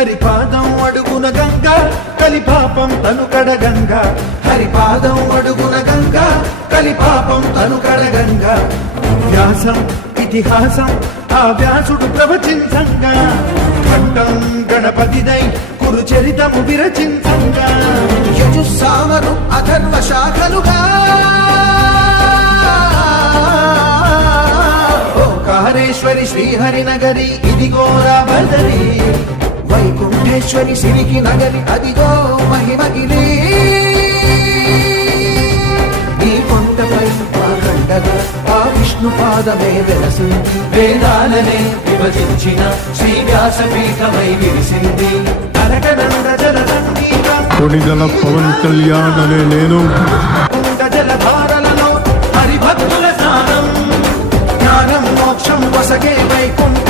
హరిపాదం అడుగున గంగా కలిపాపం తను కడగంగా హరిపాదం అడుగున గంగా కలిపాపం తను కడగంగా వ్యాసం ఇతిహాసం ఆ వ్యాసుడు ప్రవచించంగా ఖండం గణపతిదై కురు చరితము విరచించంగా యజుస్సామను అథర్వ శాఖలుగా ఓంకారేశ్వరి శ్రీహరి నగరి ఇదిగో రాబదరి వైకుంఠేశ్వరి సిరికి నగరి అదిగో మహిమగిరి ఈ కొండపై కొండగా ఆ విష్ణు పాదమే వెలసింది వేదాలనే విభజించిన శ్రీ వ్యాసపీఠమై విరిసింది అరకనంద జల సంగీతం కొణిదల పవన్ కళ్యాణ్ అనే నేను జలధారలలో హరిభక్తుల స్నానం జ్ఞానం మోక్షం వసగే వైకుంఠ